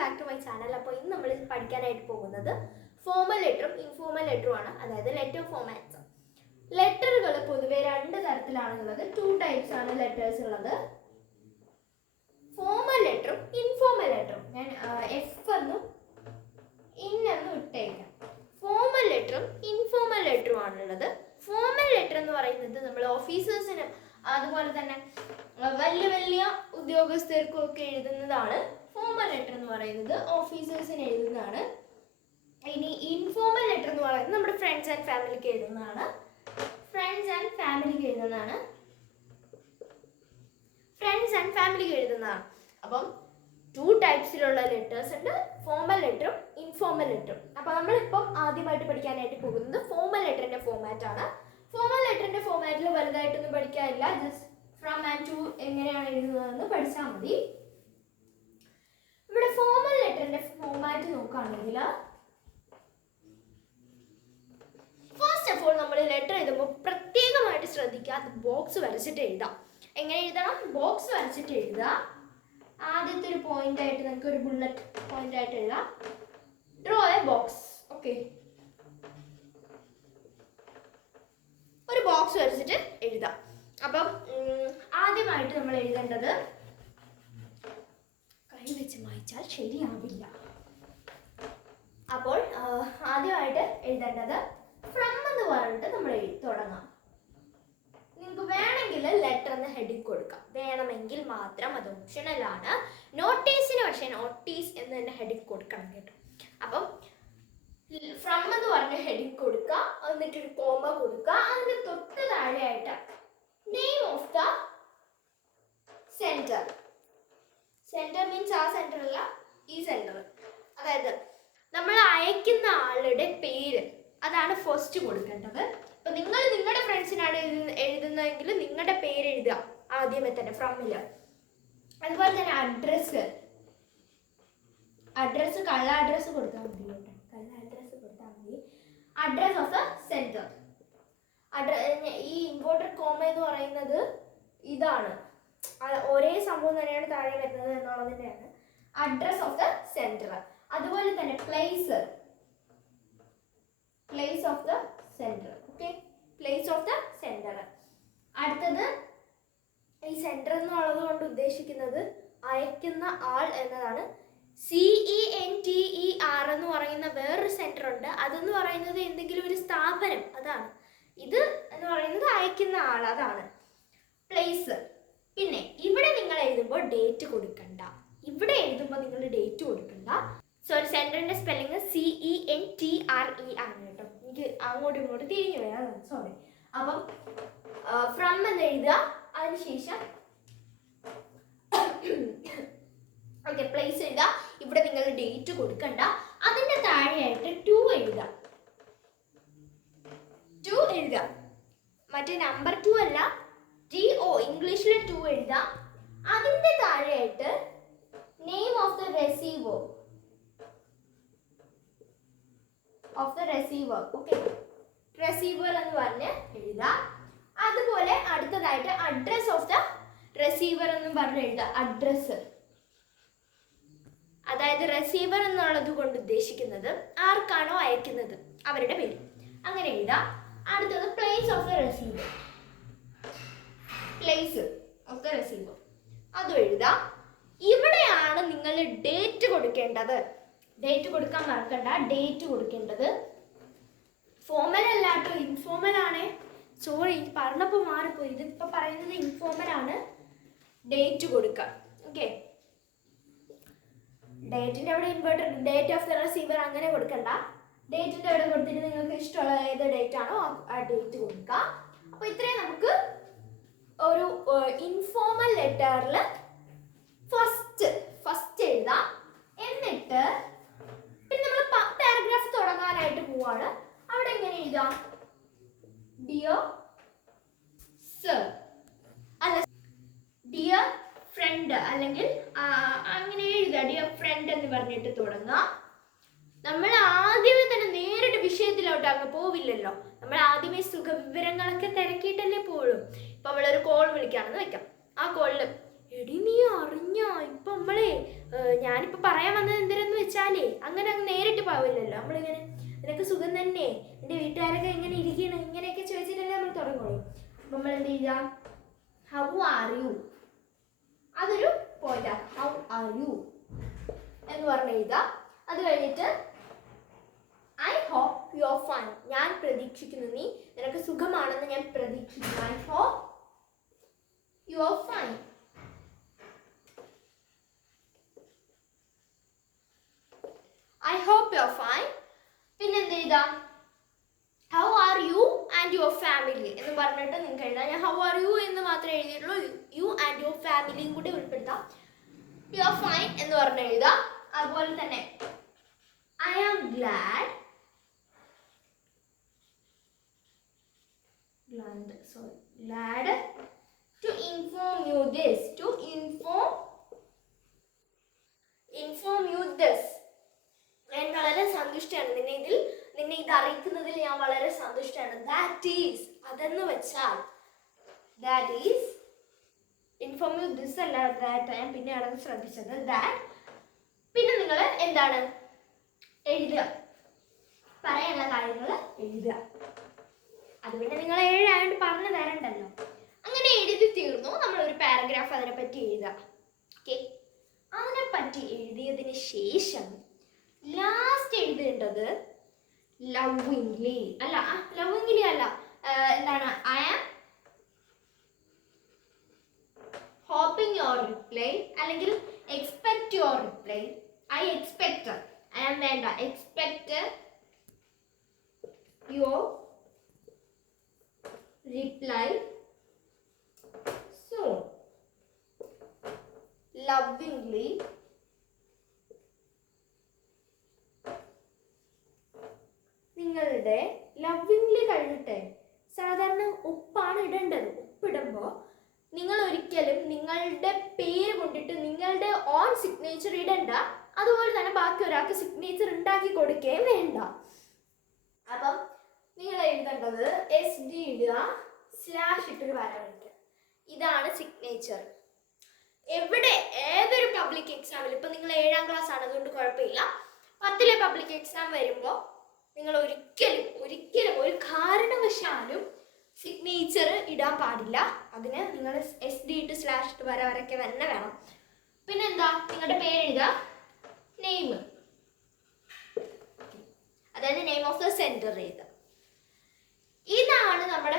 Back to my channel. അപ്പോൾ ഇന്ന് നമ്മൾ പഠിക്കാനായിട്ട് പോകുന്നത് ഫോമൽ ലെറ്ററും ഇൻഫോമൽ ലെറ്ററും ആണ്, അതായത് ലെറ്റർ ഫോമാറ്റ്സ്. ലെറ്ററുകൾ പൊതുവെ രണ്ട് തരത്തിലാണുള്ളത്, 2 ടൈപ്സ് ആണ് ലെറ്റേഴ്സ് ഉള്ളത്, ഫോമൽ ലെറ്ററും ഇൻഫോമൽ ലെറ്ററും. ഞാൻ എഫ് എന്നും ഇൻ എന്നും ഇട്ടേക്കാം. ഫോമൽ ലെറ്ററും ഇൻഫോമൽ ലെറ്ററും ആണുള്ളത്. ഫോമൽ ലെറ്റർ എന്ന് പറയുന്നത് നമ്മൾ ഓഫീസേഴ്സിന് അതുപോലെ തന്നെ വലിയ വലിയ ഉദ്യോഗസ്ഥർക്കും ഒക്കെ എഴുതുന്നതാണ് ഫോമൽ ലെറ്റർ എന്ന് പറയുന്നത്, ഓഫീസേഴ്സിന് എഴുതുന്നതാണ്. ഇനി ഇൻഫോമൽ ലെറ്റർ എന്ന് പറയുന്നത് നമ്മുടെ ഫ്രണ്ട്സ് ആൻഡ് ഫാമിലിക്ക് എഴുതുന്നതാണ്. അപ്പം 2 ടൈപ്സിലുള്ള ലെറ്റേഴ്സ് ഉണ്ട്, ഫോമൽ ലെറ്ററും ഇൻഫോമൽ ലെറ്ററും. അപ്പോൾ നമ്മളിപ്പം ആദ്യമായിട്ട് പഠിക്കാനായിട്ട് പോകുന്നത് ഫോമൽ ലെറ്ററിന്റെ ഫോമാറ്റ് ആണ്. ഫോമൽ ലെറ്ററിന്റെ ഫോമാറ്റിൽ വലുതായിട്ടൊന്നും പഠിക്കാനില്ല, ജസ്റ്റ് ഫ്രം ആൻഡ് ടു എങ്ങനെയാണ് എഴുതുന്നതെന്ന് പഠിച്ചാൽ മതി. ഇവിടെ ഫോമൽ ലെറ്ററിന്റെ ഫോമാറ്റ് നോക്കുകയാണെങ്കിൽ ഫസ്റ്റ് ഓഫ് ഓൾ നമ്മൾ ലെറ്റർ എഴുതുമ്പോൾ പ്രത്യേകമായിട്ട് ശ്രദ്ധിക്കുക, അത് ബോക്സ് വരച്ചിട്ട് എഴുതാം. എങ്ങനെ എഴുതണം? ബോക്സ് വരച്ചിട്ട് എഴുതുക. ആദ്യത്തെ ഒരു പോയിന്റ് ആയിട്ട് നമുക്ക് ഒരു ബുള്ളറ്റ് പോയിന്റ് ആയിട്ട് എഴുതാം. Draw A box. ഓക്കെ, ഒരു ബോക്സ് വരച്ചിട്ട് എഴുതാം. അപ്പം ആദ്യമായിട്ട് നമ്മൾ എഴുതേണ്ടത്, കൈ വെച്ച് മായ്ച്ചാൽ ശരിയാവില്ല. അപ്പോൾ ആദ്യമായിട്ട് എഴുതേണ്ടത് ഫ്രം എന്ന് പറഞ്ഞിട്ട് നമ്മൾ തുടങ്ങാം. നിങ്ങൾക്ക് വേണമെങ്കിൽ ലെറ്റർ എന്ന് ഹെഡിങ് കൊടുക്കാം, വേണമെങ്കിൽ മാത്രം, അത് ഓപ്ഷണലാണ്. നോട്ടീസിന് പക്ഷേ നോട്ടീസ് എന്ന് തന്നെ ഹെഡിങ് കൊടുക്കണം കേട്ടോ. അപ്പം ഫ്രം എന്ന് പറഞ്ഞ ഹെഡിങ് കൊടുക്കുക, എന്നിട്ടൊരു കോമ കൊടുക്കുക, അതിന് തൊട്ട് താഴെയായിട്ട് name of the centre. Centre means ആ സെന്റർ അല്ല, ഈ സെന്റർ, അതായത് നമ്മൾ അയക്കുന്ന ആളുടെ പേര്, അതാണ് ഫസ്റ്റ് കൊടുക്കേണ്ടത്. അപ്പൊ നിങ്ങൾ നിങ്ങളുടെ ഫ്രണ്ട്സിനാണ് എഴുതുന്നതെങ്കിൽ നിങ്ങളുടെ പേര് എഴുതുക ആദ്യമേ തന്നെ ഫ്രമില്. അതുപോലെ തന്നെ അഡ്രസ്സ് കള്ള അഡ്രസ്സ് കൊടുത്താൽ മതി കേട്ടോ, കള്ള അഡ്രസ്സ് കൊടുത്താൽ മതി. Address of the centre. ഈ ഇമ്പോർട്ടന്റ് കോമ എന്ന് പറയുന്നത് ഇതാണ്, ഒരേ സംഭവം തന്നെയാണ് താഴെ വരുന്നത് എന്നുള്ളതിൻ്റെയാണ്. Address of the centre. അതുപോലെ തന്നെ place of the centre. Okay, place of the centre. അടുത്തത്, ഈ സെന്റർ എന്നുള്ളത് കൊണ്ട് ഉദ്ദേശിക്കുന്നത് അയക്കുന്ന ആൾ എന്നതാണ്. CENTER എന്ന് പറയുന്ന വേറൊരു സെന്റർ ഉണ്ട്, അതെന്ന് പറയുന്നത് എന്തെങ്കിലും ഒരു സ്ഥാപനം, അതാണ്. ഇത് എന്ന് പറയുന്നത് അയക്കുന്ന ആൾ, അതാണ് പ്ലേസ്. പിന്നെ ഇവിടെ നിങ്ങൾ എഴുതുമ്പോൾ ഡേറ്റ് കൊടുക്കണ്ട, ഇവിടെ എഴുതുമ്പോൾ നിങ്ങൾ ഡേറ്റ് കൊടുക്കണ്ട. സോറി, സെന്ററിന്റെ സ്പെല്ലിങ് CENTRE ആണ് കേട്ടോ, എനിക്ക് അങ്ങോട്ടും ഇങ്ങോട്ടും തിരിഞ്ഞു വരാം, സോറി. അപ്പം ഫ്രം എന്ന് എഴുതുക, അതിനുശേഷം ഓക്കെ പ്ലേസ് എഴുതുക. ഇവിടെ നിങ്ങൾ ഡേറ്റ് കൊടുക്കണ്ട, അതിന്റെ താഴെയായിട്ട് 2 എഴുതുക. മറ്റേ നമ്പർ 2 അല്ല, TO, ഇംഗ്ലീഷിലെ 2 എഴുതുക. അതിന്റെ താഴെയായിട്ട് name of the receiver. Okay, receiver എന്ന് പറഞ്ഞ് എഴുതുക. അതുപോലെ അടുത്തതായിട്ട് അഡ്രസ് ഓഫ് ദ റിസീവർ എന്നും പറഞ്ഞ് എഴുതുക. അഡ്രസ്, അതായത് റിസീവർ എന്നുള്ളത് കൊണ്ട് ഉദ്ദേശിക്കുന്നത് ആർക്കാണോ അയക്കുന്നത് അവരുടെ പേര്, അങ്ങനെ എഴുതുക. അടുത്തത് പ്ലേസ് ഓഫ് ദ റിസീവർ. അതും എഴുതുക. ഇവിടെയാണ് നിങ്ങൾ ഡേറ്റ് കൊടുക്കേണ്ടത്. ഡേറ്റ് കൊടുക്കാൻ മറക്കണ്ട, ഡേറ്റ് കൊടുക്കേണ്ടത് ഫോമൽ അല്ലാട്ടോ, ഇൻഫോമൽ ആണ്. സോറി, പറഞ്ഞപ്പോൾ മാറിപ്പോയി, ഇതിപ്പോൾ പറയുന്നത് ഇൻഫോമൽ ആണ്. ഡേറ്റ് കൊടുക്കുക. ഓക്കെ, ഡേറ്റിന്റെ അവിടെ inverter date of the receiver അങ്ങനെ കൊടുക്കണ്ട, ഡേറ്റിന്റെ അവിടെ കൊടുത്തിട്ട് നിങ്ങൾക്ക് ഇഷ്ടമുള്ള ഏത് ഡേറ്റ് ആണോ ആ ഡേറ്റ് കൊടുക്കുക. അപ്പോൾ ഇത്രയും നമുക്ക് ഒരു ഇൻഫോമൽ ലെറ്ററിൽ ഫസ്റ്റ് എഴുതാം. എന്നിട്ട് പിന്നെ നമ്മൾ പാരഗ്രാഫ് തുടങ്ങാനായിട്ട് പോവാണ്. അവിടെ എങ്ങനെ എഴുതാം? ഡിയർ സർ, അല്ല ഡിയർ ഫ്രണ്ട്, അല്ലെങ്കിൽ അങ്ങനെ എഴുതുക. ഡിയർ ഫ്രണ്ട് എന്ന് പറഞ്ഞിട്ട് തുടങ്ങാം. നമ്മൾ ആദ്യമേ തന്നെ നേരിട്ട് വിഷയത്തിലോട്ട് അങ്ങ് പോവില്ലല്ലോ, നമ്മൾ ആദ്യമേ സുഖവിവരങ്ങളൊക്കെ തിരക്കിയിട്ടല്ലേ പോവുള്ളൂ. ഇപ്പൊ അവളൊരു കോൾ വിളിക്കുകയാണെന്ന് വെക്കാം, ആ കോളിൽ എടി നീ അറിഞ്ഞോ ഇപ്പൊ നമ്മളെ ഞാനിപ്പോ പറയാൻ വന്നത് എന്തിനെന്ന് വെച്ചാലേ അങ്ങനെ അങ്ങ് നേരിട്ട് പോവില്ലല്ലോ. നമ്മളിങ്ങനെ നിനക്ക് സുഖം തന്നെ, എൻ്റെ വീട്ടുകാരൊക്കെ എങ്ങനെ ഇരിക്കണം, ഇങ്ങനെയൊക്കെ ചോദിച്ചിട്ടല്ലേ നമ്മൾ തുടങ്ങുള്ളൂ. അപ്പൊ നമ്മൾ എന്ത് ചെയ്യുക, ഹൗ ആർ യു, അതൊരു പോയിന്റ്. ഹൗ ആർ യു എന്ന് പറഞ്ഞ് എഴുതാം. അത് കഴിഞ്ഞിട്ട് I hope you are fine, ഞാൻ പ്രതീക്ഷിക്കുന്നു നീ നിനക്ക് സുഖമാണെന്ന് ഞാൻ പ്രതീക്ഷിക്കുന്നു. I hope you are fine. I hope you are fine. പിന്നെ എന്ത് എഴുതാം, how are you and your family എന്ന് പറഞ്ഞിട്ട് നിങ്ങൾക്ക് എഴുതാം. ഞാൻ ഹൗ ആർ യു എന്ന് മാത്രമേ എഴുതിയിട്ടുള്ളൂ, യു ആൻഡ് യുവർ ഫാമിലിയും കൂടി ഉൾപ്പെടുത്താം. യു ആർ ഫൈൻ എന്ന് പറഞ്ഞ് എഴുതാം. അതുപോലെ തന്നെ I am glad to inform you this, to inform you this. ഞാൻ വളരെ സന്തുഷ്ടയാണ് നിന്നെ ഇത് അറിയിക്കുന്നതിൽ ഞാൻ വളരെ സന്തുഷ്ടമാണ്. ദാറ്റ് ഈസ്, അതെന്ന് വെച്ചാൽ that is inform you this അല്ല, ദാറ്റ് ഞാൻ പിന്നെയാണ് ശ്രദ്ധിച്ചത്. ദാറ്റ് പിന്നെ നിങ്ങൾ എന്താണ് എഴുതുക, പറയാനുള്ള കാര്യങ്ങൾ എഴുതുക. അത് പിന്നെ നിങ്ങൾ 7 ആയതുകൊണ്ട് പറഞ്ഞു തരണ്ടല്ലോ. അങ്ങനെ എഴുതി തീർന്നു. നമ്മളൊരു പാരഗ്രാഫ് അതിനെപ്പറ്റി എഴുതുക. ഓക്കെ, അതിനെപ്പറ്റി എഴുതിയതിന് ശേഷം ലാസ്റ്റ് എഴുതേണ്ടത് ലവിങ്ലി അല്ല, ലവിങ്ലി അല്ല, എന്താണ്, I am hoping your reply അല്ലെങ്കിൽ expect your reply. I expect, I am വേണ്ട, expect your reply soon. Lovingly, നിങ്ങളുടെ ലവിങ്ലി കഴിഞ്ഞിട്ട് സാധാരണ ഉപ്പാണ് ഇടേണ്ടത്. ഉപ്പിടുമ്പോൾ നിങ്ങൾ ഒരിക്കലും നിങ്ങളുടെ പേര് കൊണ്ടിട്ട് നിങ്ങളുടെ ഓൺ സിഗ്നേച്ചർ ഇടണ്ട. അതുപോലെ തന്നെ ബാക്കി ഒരാൾക്ക് സിഗ്നേച്ചർ ഉണ്ടാക്കി കൊടുക്കുകയും വേണ്ട. അപ്പം നിങ്ങൾ എഴുതേണ്ടത് SD ഇടുക, സ്ലാഷ് ഇട്ടൊരു വര വയ്ക്കുക. ഇതാണ് സിഗ്നേച്ചർ. എവിടെ ഏതൊരു പബ്ലിക് എക്സാമിൽ, ഇപ്പം നിങ്ങൾ 7ാം ക്ലാസ് ആണ് അതുകൊണ്ട് കുഴപ്പമില്ല, 10ലെ പബ്ലിക് എക്സാം വരുമ്പോൾ നിങ്ങൾ ഒരിക്കലും ഒരു കാരണവശാലും സിഗ്നേച്ചർ ഇടാൻ പാടില്ല. അതിന് നിങ്ങൾ SD ഇട്ട് സ്ലാഷ് ഇട്ട് വര വരയ്ക്കുക തന്നെ വേണം. പിന്നെന്താ, നിങ്ങളുടെ പേര് എഴുതുക, നെയിം, അതായത് നെയിം ഓഫ് ദ സെന്റർ എഴുതുക. ഇതാണ് നമ്മുടെ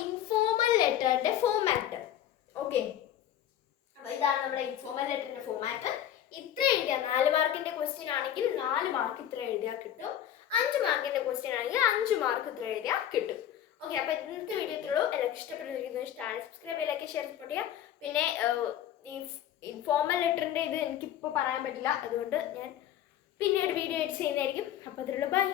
ഇൻഫോർമൽ ലെറ്ററിന്റെ ഫോമാറ്റ്. ഓക്കെ, അപ്പൊ ഇതാണ് നമ്മുടെ ഇൻഫോർമൽ ലെറ്ററിന്റെ ഫോമാറ്റ്. ഇത്ര എഴുതിയാൽ 4 മാർക്കിന്റെ ക്വസ്റ്റ്യൻ ആണെങ്കിൽ 4 മാർക്ക് ഇത്ര എഴുതിയാൽ കിട്ടും. 5 മാർക്കിന്റെ ക്വസ്റ്റ്യൻ ആണെങ്കിൽ 5 മാർക്ക് ഇത്ര എഴുതിയാൽ കിട്ടും. ഓക്കെ, അപ്പൊ ഇന്നത്തെ വീഡിയോ ഇത്രയുള്ളൂ. എല്ലാവർക്കും ഇഷ്ടപ്പെടുന്ന സബ്സ്ക്രൈബ് ചെയ്തൊക്കെ ഷെയർ സപ്പോർട്ട് ചെയ്യുക. പിന്നെ ഈ ഇൻഫോർമൽ ലെറ്ററിന്റെ ഇത് എനിക്കിപ്പോൾ പറയാൻ പറ്റില്ല, അതുകൊണ്ട് ഞാൻ പിന്നീട് വീഡിയോ എഡിറ്റ് ചെയ്യുന്നതായിരിക്കും. അപ്പോൾ അതിലുള്ള ബൈ.